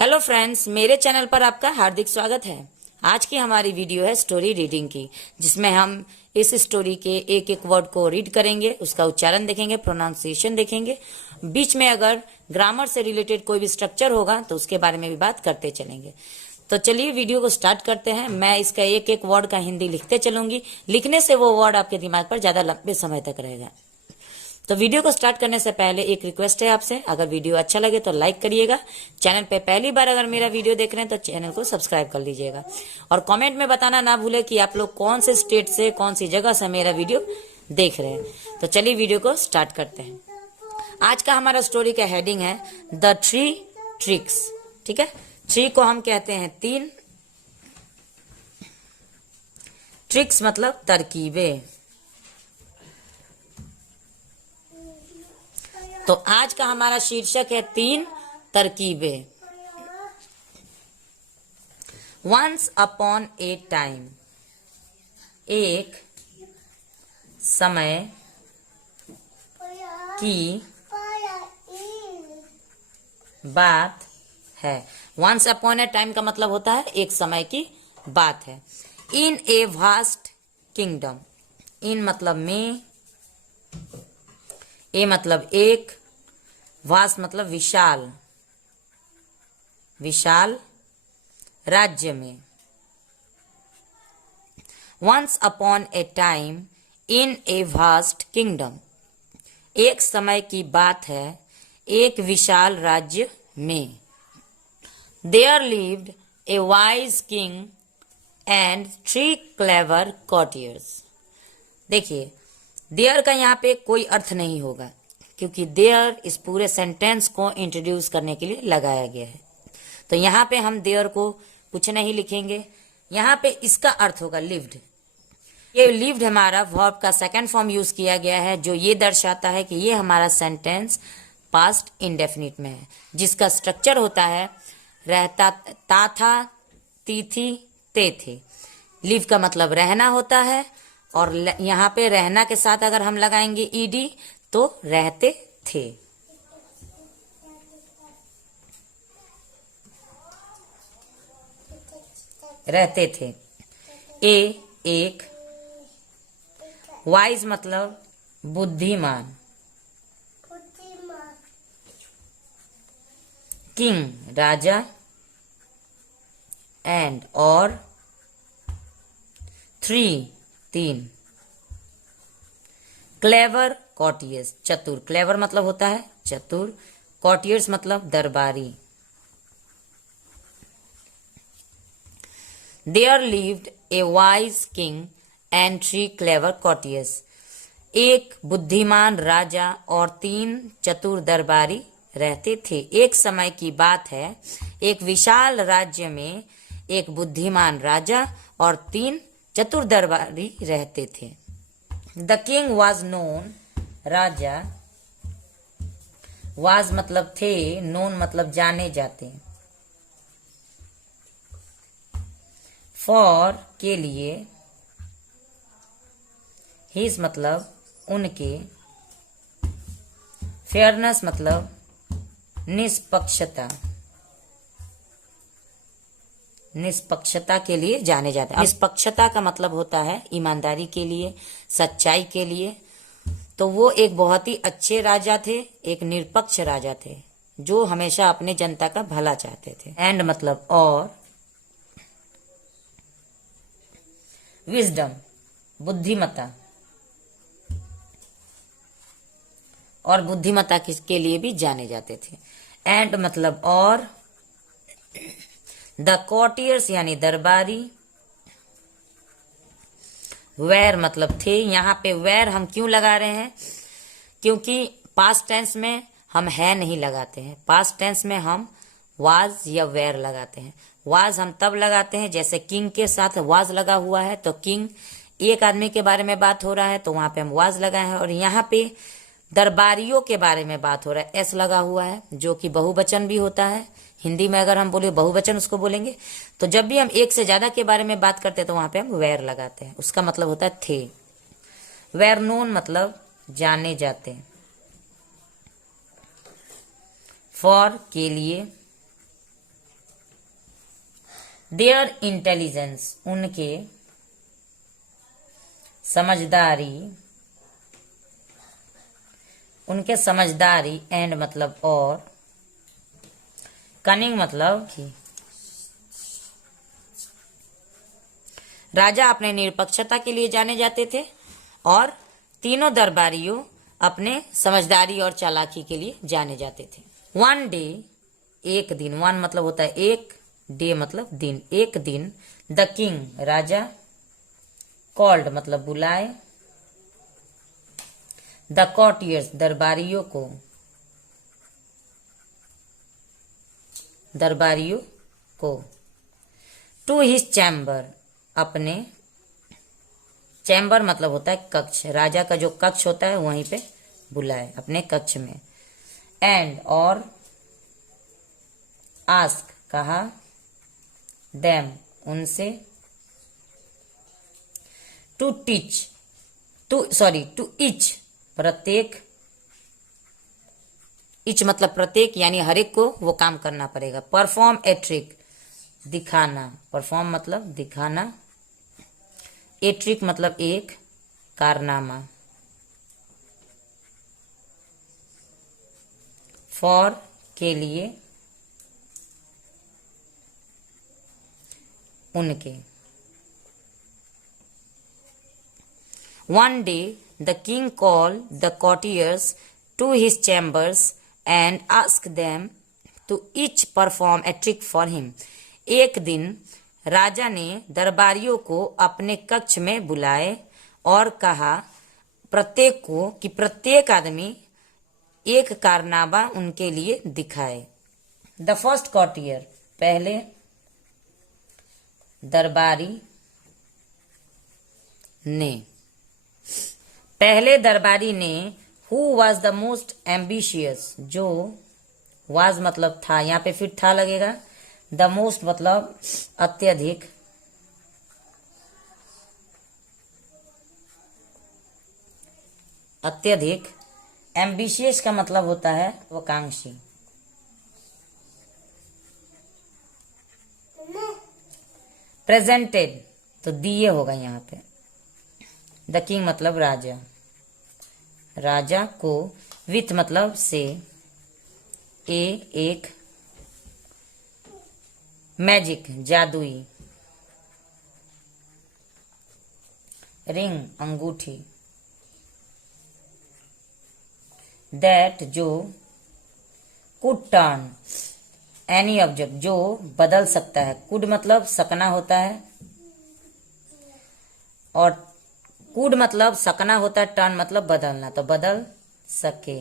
Hello friends, मेरे channel पर आपका हार्दिक स्वागत है। आज की हमारी वीडियो है स्टोरी रीडिंग की, जिसमें हम इस स्टोरी के एक एक वर्ड को रीड करेंगे, उसका उच्चारण देखेंगे, प्रोनाउंसिएशन देखेंगे। बीच में अगर ग्रामर से रिलेटेड कोई भी स्ट्रक्चर होगा तो उसके बारे में भी बात करते चलेंगे। तो चलिए वीडियो को स्टार्ट करते हैं। मैं इसका एक एक वर्ड का हिंदी लिखते चलूंगी। लिखने से वो वर्ड आपके दिमाग पर ज्यादा लंबे समय तक रहेगा। तो वीडियो को स्टार्ट करने से पहले एक रिक्वेस्ट है आपसे, अगर वीडियो अच्छा लगे तो लाइक करिएगा। चैनल पे पहली बार अगर मेरा वीडियो देख रहे हैं तो चैनल को सब्सक्राइब कर लीजिएगा। और कमेंट में बताना ना भूले कि आप लोग कौन से स्टेट से, कौन सी जगह से मेरा वीडियो देख रहे हैं। तो चलिए वीडियो को स्टार्ट करते हैं। आज का हमारा स्टोरी का हेडिंग है द 3 ट्रिक्स। ठीक है, 3 को हम कहते हैं 3, ट्रिक्स मतलब तरकीबें। तो आज का हमारा शीर्षक है 3 तरकीबें। वंस अपॉन ए टाइम, एक समय की बात है। वंस अपॉन ए टाइम का मतलब होता है एक समय की बात है। इन ए वास्ट किंगडम, इन मतलब में, ए मतलब एक, वास्ट मतलब विशाल, विशाल राज्य में। Once upon a time in a vast kingdom, एक समय की बात है एक विशाल राज्य में। There lived a wise king and 3 clever courtiers. देखिए, देयर का यहाँ पे कोई अर्थ नहीं होगा, क्योंकि देयर इस पूरे सेंटेंस को इंट्रोड्यूस करने के लिए लगाया गया है। तो यहाँ पे हम देयर को कुछ नहीं लिखेंगे। यहाँ पे इसका अर्थ होगा लिव्ड। ये लिव्ड हमारा वर्ब का सेकंड फॉर्म यूज किया गया है, जो ये दर्शाता है कि ये हमारा सेंटेंस पास्ट इंडेफिनिट में है, जिसका स्ट्रक्चर होता है रहता, ता था, ती थी, ते थे। लिव का मतलब रहना होता है, और यहाँ पे रहना के साथ अगर हम लगाएंगे ईडी तो रहते थे। रहते थे। ए एक, वाइज मतलब बुद्धिमान, किंग राजा, एंड और 3 3, क्लेवर कॉर्टियर्स चतुर। क्लेवर मतलब होता है चतुर, कॉर्टियर्स मतलब दरबारी। There lived a wise king and 3 clever courtiers, एक बुद्धिमान राजा और 3 चतुर दरबारी रहते थे। एक समय की बात है एक विशाल राज्य में एक बुद्धिमान राजा और 3 चतुर दरबारी रहते थे। The king was known, Raja, was मतलब थे, नोन मतलब जाने जाते, फॉर के लिए, हिज मतलब उनके, फेयरनेस मतलब निष्पक्षता, निष्पक्षता के लिए जाने जाते हैं। निष्पक्षता का मतलब होता है ईमानदारी के लिए, सच्चाई के लिए। तो वो एक बहुत ही अच्छे राजा थे, एक निरपक्ष राजा थे, जो हमेशा अपने जनता का भला चाहते थे। एंड मतलब और, विजडम बुद्धिमता, और बुद्धिमता के लिए भी जाने जाते थे। एंड मतलब और, द कॉर्टियर्स यानी दरबारी, वेर मतलब थे। यहाँ पे वेर हम क्यों लगा रहे हैं? क्योंकि पास्ट टेंस में हम है नहीं लगाते हैं, पास्ट टेंस में हम वाज या वेर लगाते हैं। वाज हम तब लगाते हैं जैसे किंग के साथ वाज लगा हुआ है, तो किंग एक आदमी के बारे में बात हो रहा है तो वहां पे हम वाज लगाए हैं। और यहाँ पे दरबारियों के बारे में बात हो रहा है, एस लगा हुआ है, जो कि बहुवचन भी होता है। हिंदी में अगर हम बोले बहुवचन उसको बोलेंगे, तो जब भी हम एक से ज्यादा के बारे में बात करते हैं तो वहां पे हम वेर लगाते हैं, उसका मतलब होता है थे। वेर नोन मतलब जाने जाते, फॉर के लिए, देयर इंटेलिजेंस, उनके समझदारी एंड मतलब और, कनिंग मतलब कि राजा अपने निरपक्षता के लिए जाने जाते थे और तीनों दरबारियों अपने समझदारी और चालाकी के लिए जाने जाते थे। वन डे, एक दिन, वन मतलब होता है एक, डे मतलब दिन, एक दिन, द किंग, राजा, कॉल्ड मतलब बुलाए, द कॉर्टियर्स, दरबारियों को, टू हिज चैम्बर, अपने, चैम्बर मतलब होता है कक्ष, राजा का जो कक्ष होता है वहीं पे बुलाए, अपने कक्ष में, एंड और, आस्क कहा, देम उनसे, टू ईच प्रत्येक, ईच मतलब प्रत्येक यानी हर एक को वो काम करना पड़ेगा, परफॉर्म ए ट्रिक दिखाना, परफॉर्म मतलब दिखाना, ए ट्रिक मतलब एक कारनामा, फॉर के लिए, उनके। One day the king called the courtiers to his chambers and asked them to each perform a trick for him. एक दिन राजा ने दरबारियों को अपने कक्ष में बुलाए और कहा प्रत्येक को कि प्रत्येक आदमी एक कारनामा उनके लिए दिखाए। द फर्स्ट कॉर्टियर, पहले दरबारी ने, पहले दरबारी ने, who was the most ambitious, जो, वाज मतलब था, यहां पे फिर था लगेगा, द मोस्ट मतलब अत्यधिक, अत्यधिक, एम्बिशियस का मतलब होता है महत्वाकांक्षी, प्रेजेंटेड तो दिए होगा यहाँ पे, द किंग मतलब राजा, राजा को, विथ मतलब से, एक, मैजिक जादुई, रिंग अंगूठी, दैट जो, कुड टर्न एनी ऑब्जेक्ट जो बदल सकता है, कुड मतलब सकना होता है और कुड मतलब सकना होता है, टर्न मतलब बदलना, तो बदल सके,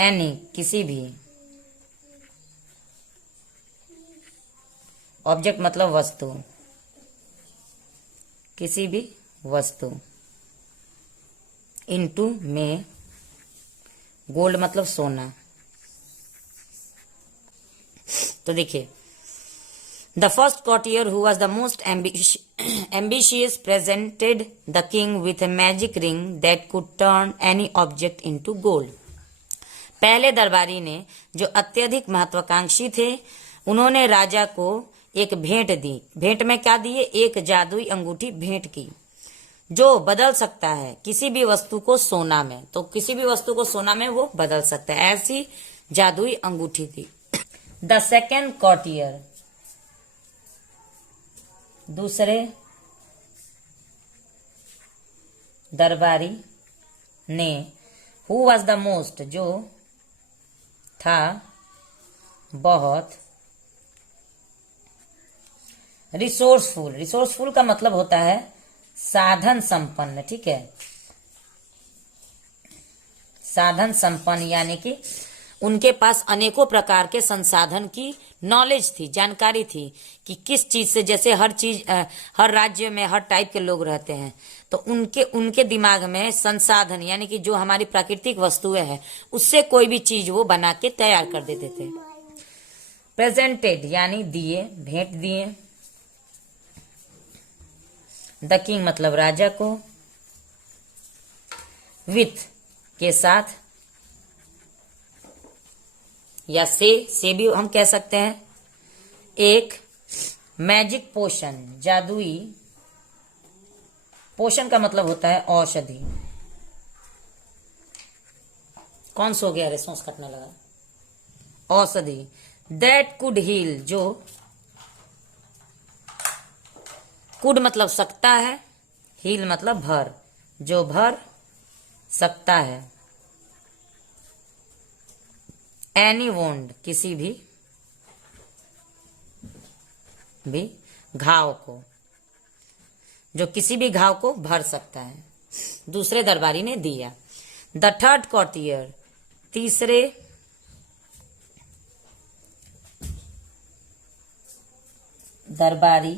एनी किसी भी, ऑब्जेक्ट मतलब वस्तु, किसी भी वस्तु, इनटू में, गोल्ड मतलब सोना। तो देखिए, the first courtier who was the most ambitious presented the king with a magic ring that could turn any object into gold. पहले दरबारी ने जो अत्यधिक महत्वाकांक्षी थे उन्होंने राजा को एक भेंट दी, भेंट में क्या दिए, एक जादुई अंगूठी भेंट की जो बदल सकता है किसी भी वस्तु को सोना में, तो किसी भी वस्तु को सोना में वो बदल सकता है, ऐसी जादुई अंगूठी थी। द सेकेंड कॉर्टियर, दूसरे दरबारी ने, हु वॉज द मोस्ट जो था बहुत, रिसोर्सफुल, रिसोर्सफुल का मतलब होता है साधन संपन्न, ठीक है, साधन संपन्न यानी कि उनके पास अनेकों प्रकार के संसाधन की नॉलेज थी, जानकारी थी कि किस चीज से, जैसे हर चीज हर राज्य में हर टाइप के लोग रहते हैं, तो उनके दिमाग में संसाधन यानी कि जो हमारी प्राकृतिक वस्तुएं हैं उससे कोई भी चीज वो बना के तैयार कर देते थे। प्रेजेंटेड यानी दिए, भेंट दिए, द किंग मतलब राजा को, विथ के साथ या से भी हम कह सकते हैं, एक मैजिक पोशन, जादुई पोशन का मतलब होता है औषधि। कौन सो गया रे, सांस कटने लगा। औषधि दैट कुड हील, जो कुड मतलब सकता है, हील मतलब भर, जो भर सकता है। एनी वोंड, किसी भी घाव को, जो किसी भी घाव को भर सकता है। दूसरे दरबारी ने दिया। द थर्ड कॉर्टियर, तीसरे दरबारी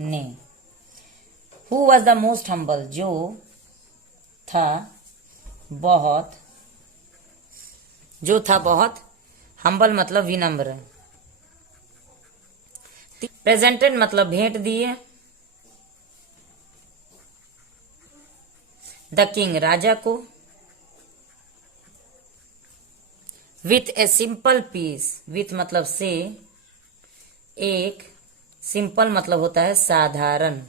ने। Who was the most humble, जो था बहुत, हम्बल मतलब विनम्र। प्रेजेंटेड मतलब भेंट दिए। द किंग, राजा को। With a simple piece, with मतलब से, एक, सिंपल मतलब होता है साधारण,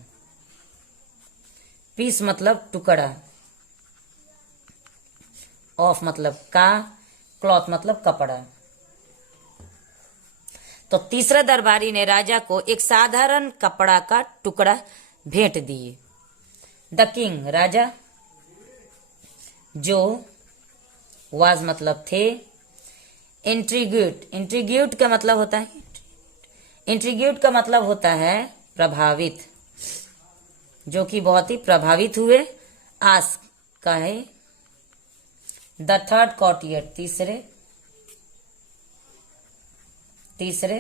पीस मतलब टुकड़ा, ऑफ मतलब का, क्लॉथ मतलब कपड़ा। तो तीसरे दरबारी ने राजा को एक साधारण कपड़ा का टुकड़ा भेंट दिए। द किंग, राजा। जो, वाज मतलब थे। इंट्रीग्यूट का मतलब होता है, इंट्रीग्यूट का मतलब होता है प्रभावित, जो कि बहुत ही प्रभावित हुए। आस्क का है। द थर्ड कॉर्टियर, तीसरे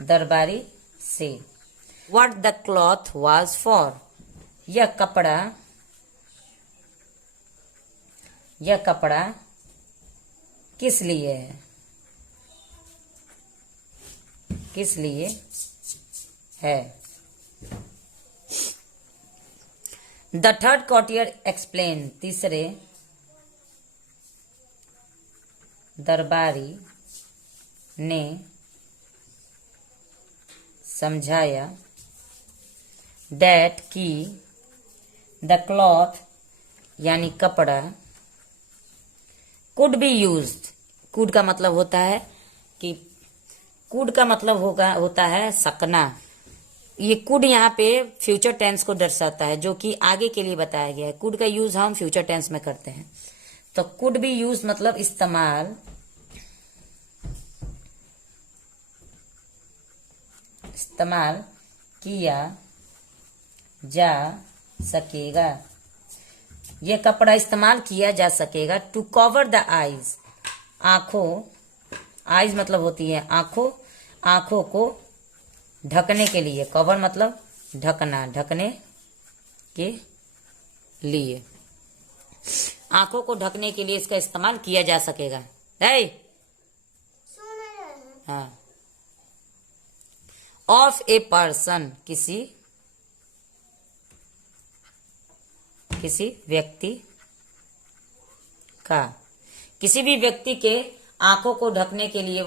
दरबारी से। What the cloth was for, यह कपड़ा किस लिए है, द थर्ड कॉर्टियर एक्सप्लेन, तीसरे दरबारी ने समझाया। दैट की, द क्लॉथ यानी कपड़ा, कुड बी यूज्ड, कुड का मतलब होता है कि, कुड का मतलब होता है सकना। ये कुड यहाँ पे फ्यूचर टेंस को दर्शाता है, जो कि आगे के लिए बताया गया है। कुड का यूज हम फ्यूचर टेंस में करते हैं। तो कुड बी यूज मतलब इस्तेमाल किया जा सकेगा, यह कपड़ा इस्तेमाल किया जा सकेगा। टू कवर द आईज, आंखों, आईज मतलब होती है आंखों को ढकने के लिए। कवर मतलब ढकना, ढकने के लिए, आंखों को ढकने के लिए इसका इस्तेमाल किया जा सकेगा। हाँ। ऑफ ए पर्सन, किसी व्यक्ति का, किसी भी व्यक्ति के आंखों को ढकने के लिए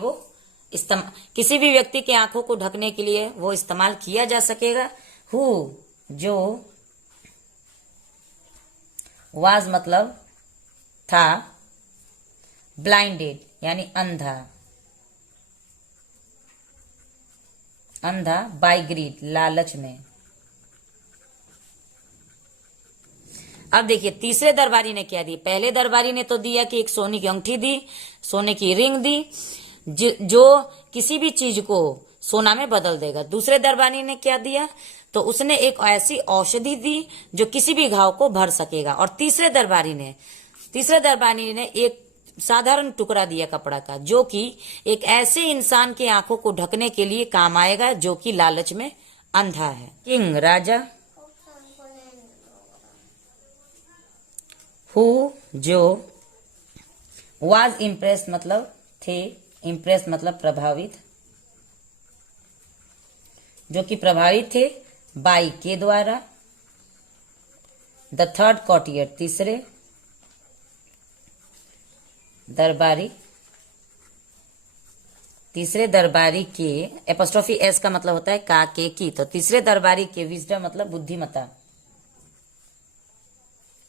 किसी भी व्यक्ति के आंखों को ढकने के लिए वो इस्तेमाल किया जा सकेगा। हु, जो, वाज मतलब था, ब्लाइंडेड यानी अंधा बाय ग्रीड, लालच में। अब देखिए तीसरे दरबारी ने क्या दी। पहले दरबारी ने तो दिया कि एक सोने की अंगूठी दी, सोने की रिंग दी, जो किसी भी चीज को सोना में बदल देगा। दूसरे दरबारी ने क्या दिया, तो उसने एक ऐसी औषधि दी जो किसी भी घाव को भर सकेगा। और तीसरे दरबारी ने एक साधारण टुकड़ा दिया कपड़ा का, जो कि एक ऐसे इंसान के आंखों को ढकने के लिए काम आएगा जो कि लालच में अंधा है। King, Raja. हु, जो, वाज इम्प्रेस मतलब थे, इम्प्रेस मतलब प्रभावित, जो कि प्रभावित थे बाई के द्वारा। द थर्ड कॉर्टियर, तीसरे दरबारी तीसरे दरबारी के, एपोस्ट्रोफी एस का मतलब होता है का के की, तो तीसरे दरबारी के विजडम मतलब बुद्धिमता,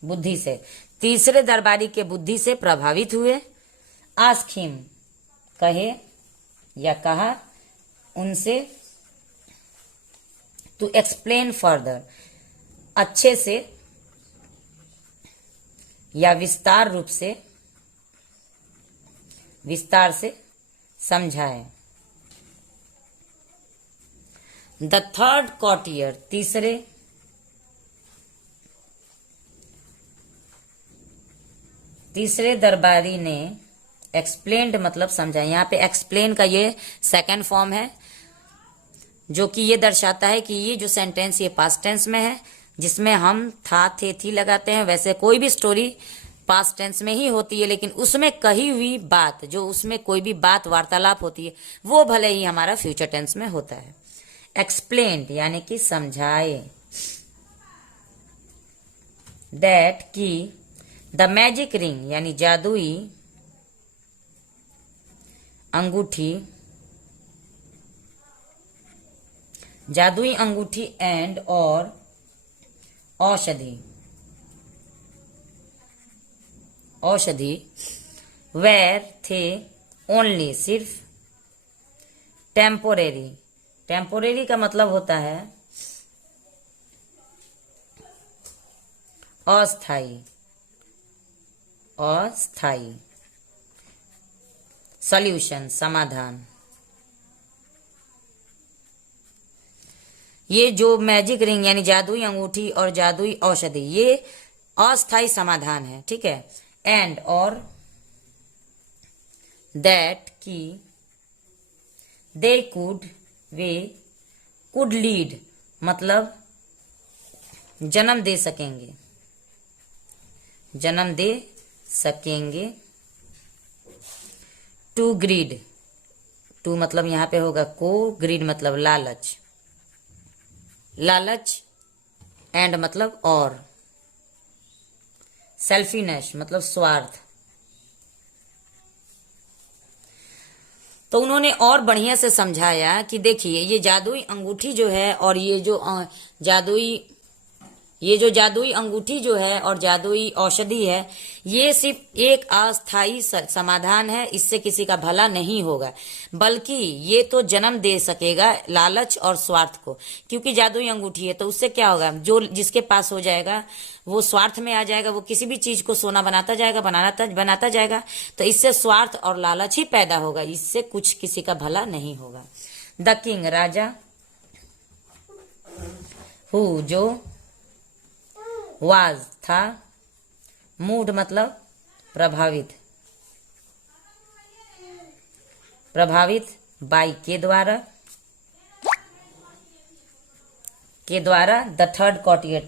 बुद्धि से, तीसरे दरबारी के बुद्धि से प्रभावित हुए। आस्क हिम, कहे या कहा उनसे, टू एक्सप्लेन फर्दर, अच्छे से या विस्तार रूप से, विस्तार से समझाए। द थर्ड कॉटियर, तीसरे दरबारी ने एक्सप्लेन्ड मतलब समझा। यहाँ पे एक्सप्लेन का ये सेकंड फॉर्म है, जो कि ये दर्शाता है कि ये जो सेंटेंस ये पास्ट टेंस में है, जिसमें हम था थे थी लगाते हैं। वैसे कोई भी स्टोरी पास्ट टेंस में ही होती है, लेकिन उसमें कही हुई बात, जो उसमें कोई भी बात वार्तालाप होती है, वो भले ही हमारा फ्यूचर टेंस में होता है। एक्सप्लेन्ड यानी कि समझाए। दैट की द मैजिक रिंग यानी जादुई अंगूठी, जादुई अंगूठी एंड और औषधि, औषधि वेर थे ओनली सिर्फ, टेम्पोरेरी, टेम्पोरेरी का मतलब होता है अस्थाई, अस्थाई। सॉल्यूशन समाधान। ये जो मैजिक रिंग यानी जादुई अंगूठी और जादुई औषधि, ये अस्थाई समाधान है, ठीक है। एंड और दैट की they could, way could lead मतलब जन्म दे सकेंगे, जन्म दे सकेंगे। टू ग्रीड, टू मतलब यहां पे होगा को, ग्रीड मतलब लालच, लालच एंड मतलब और, सेल्फिनेस मतलब स्वार्थ। तो उन्होंने और बढ़िया से समझाया कि देखिए ये जादुई अंगूठी जो है और ये जो जादुई अंगूठी जो है और जादुई औषधि है, ये सिर्फ एक अस्थाई समाधान है, इससे किसी का भला नहीं होगा, बल्कि ये तो जन्म दे सकेगा लालच और स्वार्थ को। क्योंकि जादुई अंगूठी है तो उससे क्या होगा, जो जिसके पास हो जाएगा वो स्वार्थ में आ जाएगा, वो किसी भी चीज को सोना बनाता जाएगा, बनाता जाएगा, तो इससे स्वार्थ और लालच ही पैदा होगा, इससे कुछ किसी का भला नहीं होगा। द किंग राजा, हु जो, वाज था, मूड मतलब प्रभावित, प्रभावित, बाई के द्वारा, द थर्ड कॉटियर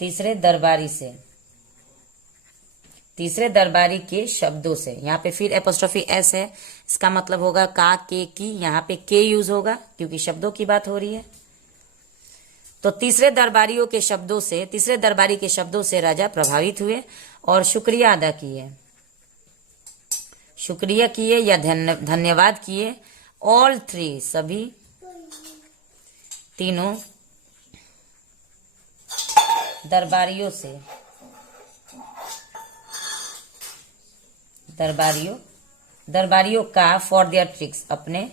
तीसरे दरबारी से, तीसरे दरबारी के शब्दों से। यहाँ पे फिर एपोस्ट्रोफी एस है, इसका मतलब होगा का के की, यहाँ पे के यूज होगा क्योंकि शब्दों की बात हो रही है। तो तीसरे दरबारियों के शब्दों से, तीसरे दरबारी के शब्दों से राजा प्रभावित हुए और शुक्रिया अदा किए, शुक्रिया किए या धन्यवाद किए। ऑल थ्री सभी, तीनों दरबारियों से, दरबारियों का, फॉर देयर ट्रिक्स अपने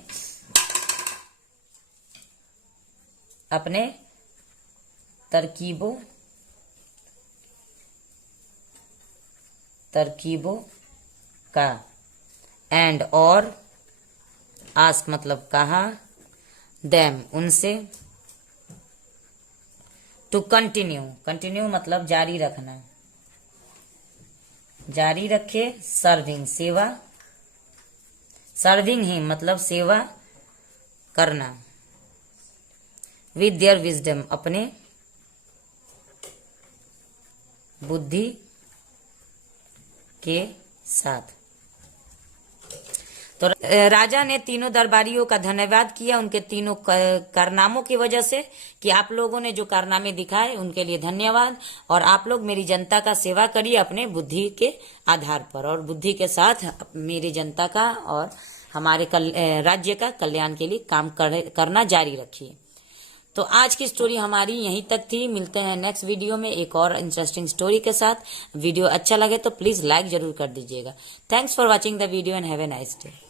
तरकीबों का, एंड और, आस्क मतलब कहा, देम उनसे, टू कंटिन्यू मतलब जारी रखना, जारी रखे, सर्विंग सेवा, सर्विंग ही मतलब सेवा करना, विद देयर विजडम अपने बुद्धि के साथ। तो राजा ने तीनों दरबारियों का धन्यवाद किया उनके तीनों कारनामों की वजह से, कि आप लोगों ने जो कारनामे दिखाए उनके लिए धन्यवाद, और आप लोग मेरी जनता का सेवा करिए अपने बुद्धि के आधार पर, और बुद्धि के साथ मेरी जनता का और हमारे राज्य का कल्याण के लिए काम करना जारी रखिए। तो आज की स्टोरी हमारी यहीं तक थी। मिलते हैं नेक्स्ट वीडियो में एक और इंटरेस्टिंग स्टोरी के साथ। वीडियो अच्छा लगे तो प्लीज लाइक जरूर कर दीजिएगा। Thanks for watching the video and have a nice day.